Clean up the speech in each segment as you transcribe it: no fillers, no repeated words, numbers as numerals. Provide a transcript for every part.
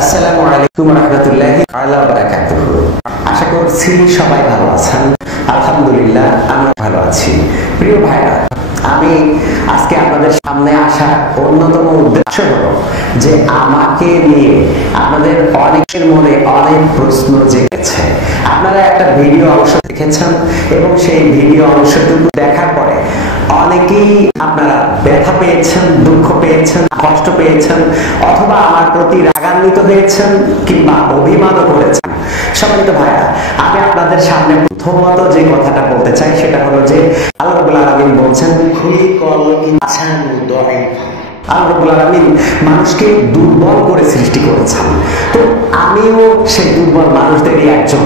আসসালামু আলাইকুম রাহমাতুল্লাহি ওয়া বারাকাতুহু। আশা করছি সবাই ভালো আছেন। আলহামদুলিল্লাহ আমরা ভালো আছি। প্রিয় ভাইরা, আমি আজকে আপনাদের সামনে আসা অন্যতম উদ্দেশ্য হলো যে আমাকে নিয়ে আপনাদের অনেকের মনে অনেক প্রশ্ন জেগেছে। আপনারা একটা ভিডিও অংশ দেখেছেন এবং সেই ভিডিও অংশটুকু দেখার পরে অনেকেই আপনারা ব্যথা পেয়েছেন, দুঃখ পেয়েছেন, কষ্ট পেয়েছেন, অথবা আমার প্রতি রাগান্বিত হয়েছেন কিংবা অভিমানও করেছেন। সম্মানিত ভাইরা, আমি আপনাদের সামনে প্রথমত যে কথাটা বলতে চাই সেটা হলো যে আল্লাহ রাব্বুল আলামিন বলছেন খুলিকাল ইনসানু দাঈফা। আল্লাহ রাব্বুল আলামিন মানুষকে দুর্বল করে সৃষ্টি করেছেন। তো আমিও সেই দুর্বল মানুষদেরই একজন।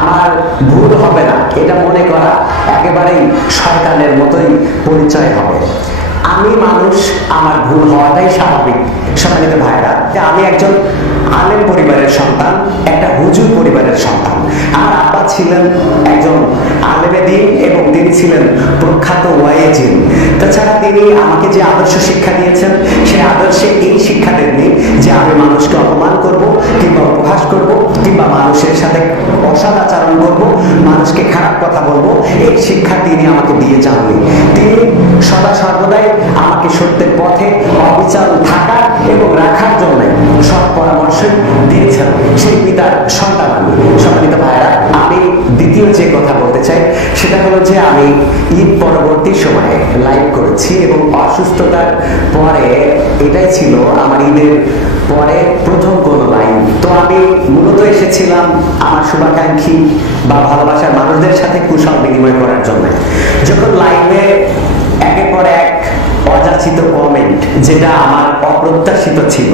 আমার ভুল হবে না এটা মনে করা একেবারেই শয়তানের মতোই পরিচয় হবে। আমি মানুষ, আমার ভুল হওয়াটাই স্বাভাবিক। সম্মানিত ভাইরা, আমি একজন আলেম পরিবারের সন্তান, একটা হুজুর পরিবারের সন্তান। আমার আব্বা ছিলেন একজন আলেমে দ্বীন এবং তিনি ছিলেন প্রখ্যাত ওয়াইজিন। তাছাড়া তিনি আমাকে যে আদর্শ শিক্ষা দিয়েছেন সেই আদর্শে এই শিক্ষা দেননি যে আমি মানুষকে অপমান করব কিংবা উপহাস করব কিংবা মানুষের সাথে অসদাচরণ করব, মানুষকে খারাপ কথা বলবো। এই শিক্ষা তিনি আমাকে দিয়ে যাননি। তিনি সদা সর্বদাই আমাকে সত্যের পথে অবিচল থাকা এবং রাখার জন্য সৎ পরামর্শ দিয়েছেন। সেই পিতার সন্তান আমি। সম্মানিত ভাইরা, আমি দ্বিতীয় যে কথা বলতে চাই সেটা হলো যে আমি ঈদ পরবর্তী সময়ে লাইভ করেছি এবং অসুস্থতার পরে এটাই ছিল আমার ঈদের পরে প্রথম কোনো লাইভ। তো আমি মূলত এসেছিলাম আমার শুভাকাঙ্ক্ষী বা ভালোবাসার মানুষদের সাথে কুশল বিনিময় করার জন্য। যখন লাইভে একের পর এক অযাচিত কমেন্ট, যেটা আমার অপ্রত্যাশিত ছিল,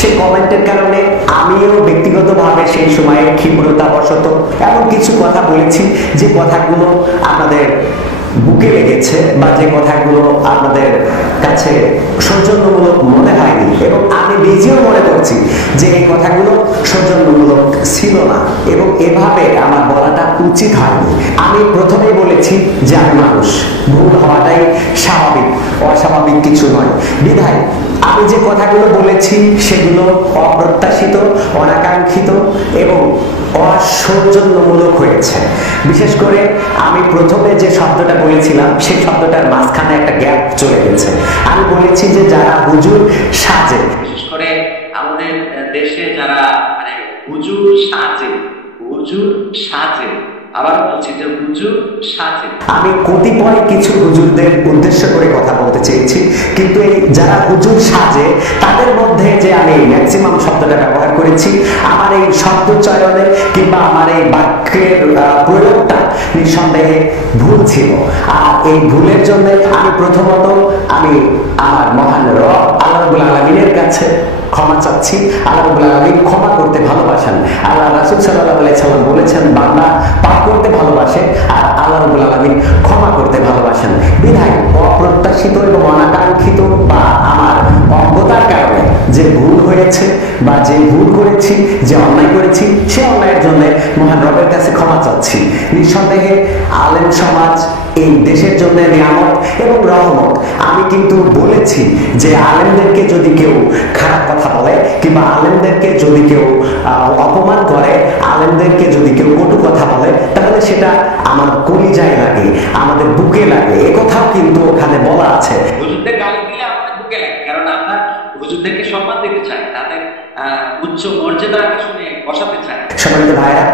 সেই কমেন্টের কারণে আমিও ব্যক্তিগতভাবে সেই সময়ে ক্ষিপ্রতাবশত এমন কিছু কথা বলেছি যে কথাগুলো আপনাদের বুকে লেগেছে বা যে কথাগুলো আপনাদের কাছে সৌজন্যমূলক মনে হয়নি এবং আমি নিজেও মনে করছি যে এই কথাগুলো সৌজন্যমূলক ছিল না এবং এভাবে আমার বলাটা উচিত হয়নি। আমি প্রথমেই বলেছি যে আমি মানুষ, ভুল হওয়াটাই স্বাভাবিক, অস্বাভাবিক কিছু নয়। বিধায় আমি যে কথাগুলো বলেছি সেগুলো অপ্রত্যাশিত, অনাকাঙ্ক্ষিত এবং অসৌজন্যমূলক হয়েছে। বিশেষ করে আমি প্রথমে যে শব্দটা বলেছিলাম সেই শব্দটার মাঝখানে একটা গ্যাপ চলে গেছে। আমি বলেছি যে যারা হুজুর সাজে, বিশেষ করে আমাদের দেশে যারা মানে হুজুর সাজে, হুজুর সাজে, আবার বলছি যে হুজুর সাজে। আমি কতিপয় কিছু হুজুরদের উদ্দেশ্য করে কথা বলতে চেয়েছি, কিন্তু এই যারা হুজুর সাজে তাদের মধ্যে যে আমি ম্যাক্সিমাম শব্দটা ব্যবহার করেছি, আমার এই শব্দ চয়নে কিংবা আমার এই বাক্যের প্রয়োগটা নিঃসন্দেহে ভুল ছিল। আর এই ভুলের জন্য আমি প্রথমত আমার মহান রব আল্লাহ রাব্বুল আলামিনের কাছে ক্ষমা চাচ্ছি। আল্লাহ রাব্বুল আলামিন ক্ষমা করতে ভালোবাসেন। আল্লাহ রাসূল সাল্লাল্লাহু আলাইহি সাল্লাম বলেছেন বান্দা পাপ করতে ভালোবাসে আর আল্লাহ রাব্বুল আলামিন ক্ষমা করতে ভালোবাসেন। বিধায় অপ্রত্যাশিত এবং অনাকাঙ্ক্ষিত বা আমার অজ্ঞতার কারণে যে ভুল হয়েছে বা যে ভুল করেছি, যে অন্যায় করেছি, সে অন্যায়ের জন্য মহান রবের কাছে ক্ষমা চাচ্ছি। নিঃসন্দেহে আলেম সমাজ এই দেশের জন্য নিয়ামত এবং রহমত। আমি কিন্তু বলেছি যে আলেমদেরকে যদি কেউ খারাপ কথা বলে কিংবা আলেমদেরকে যদি কেউ অপমান করে, আলেমদেরকে যদি কেউ কটু কথা বলে, তাহলে সেটা আমার কলিজায় লাগে, আমাদের বুকে লাগে। এ কথাও কিন্তু ওখানে বলা আছে। হুজুরদের গালি দিলে আমাদের বুকে লাগে, কারণ আমরা হুজুরদেরকে সম্মান দিতে চাই, তাদের উচ্চ মর্যাদা আসনে বসাতে চাই। সম্মানিত ভাইরা,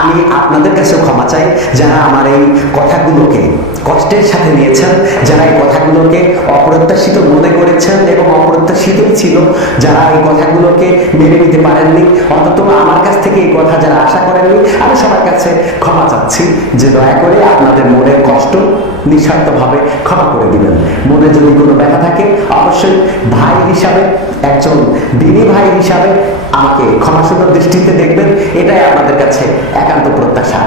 আমি আপনাদের কাছে ক্ষমা চাই যারা আমার এই কথাগুলোকে কষ্টের সাথে নিয়েছেন, যারা এই কথাগুলোকে অপ্রত্যাশিত মনে করেছেন এবং অপ্রত্যাশিতই ছিল, যারা এই কথাগুলোকে মেনে নিতে পারেননি, অন্তত আমার কাছ থেকে এই কথা যারা আশা করেননি, আমি সবার কাছে ক্ষমা চাচ্ছি যে দয়া করে আপনাদের মনের কষ্ট নিঃস্বার্থভাবে ক্ষমা করে দিবেন। মনে যদি কোনো ব্যথা থাকে অবশ্যই ভাই হিসাবে, একজন দিনী ভাই হিসাবে আমাকে ক্ষমাসুন্দর দৃষ্টিতে দেখবেন, এটাই আপনাদের কাছে একান্ত প্রত্যাশা।